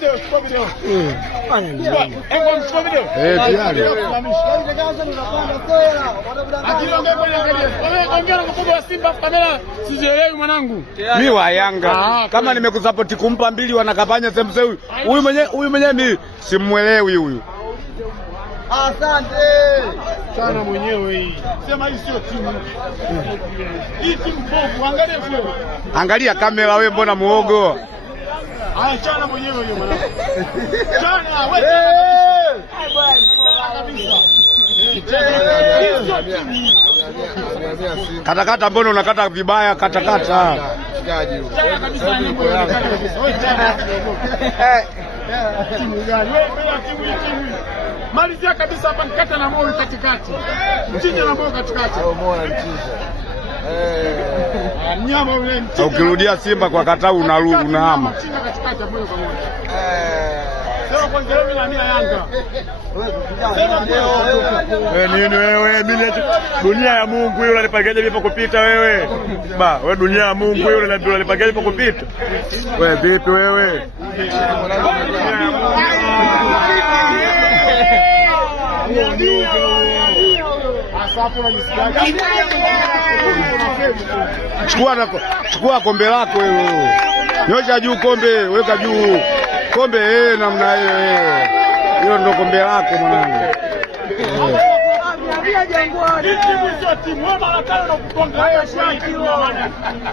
video. Mimi wa Yanga. Kama nimekusapoti kumpa mbili wanakafanya semse huyu. Huyu mwenyewe mimi simuelewi huyu. Asante. Sana mwenyewe hii. Sema hii sio timu. Hii timu bovu, angalia vile. Angalia kamera wewe, mbona muogo? Chana mwenyewe yule mwanangu. Chana wewe. Katakata, mbona unakata vibaya? Katakata. Malizia kabisa hapa, nikata na moyo katikati. Mchinja na moyo katikati. Mnyama yule mchinja. Ukirudia Simba kwa kata unahama. Mchinja katikati moyo kwa moyo. Sema kwanza wewe na mia Yanga. Nini wewe? Mimi dunia ya Mungu yule alipangaje vipi kupita wewe? Wewe dunia ya Mungu yule alipangaje vipi kupita? Wewe vipi wewe? Chukua kombe lako wewe. Nyosha juu kombe, weka juu. Kombe namna hiyo. Hiyo ndo kombe lako mwanangu.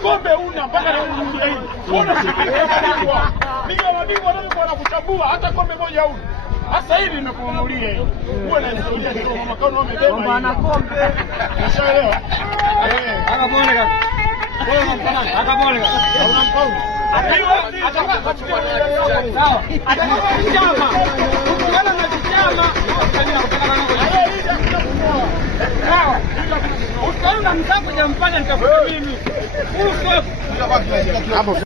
Kombe una mpaka na kuingia hivi. Liga mabingwa ndio kuchambua hata kombe moja una. Sasa hivi nimekununulia hiyo. Uwe na historia kwa makao umebeba ana kombe. Ushaelewa? Akabone kaka. Wewe unampana? Akabone kaka. Unampana? Atakapochukua sawa. Atakapochama. Ukungana na chama. Sawa. Utaona mtako jampana nitafuta mimi. Hapo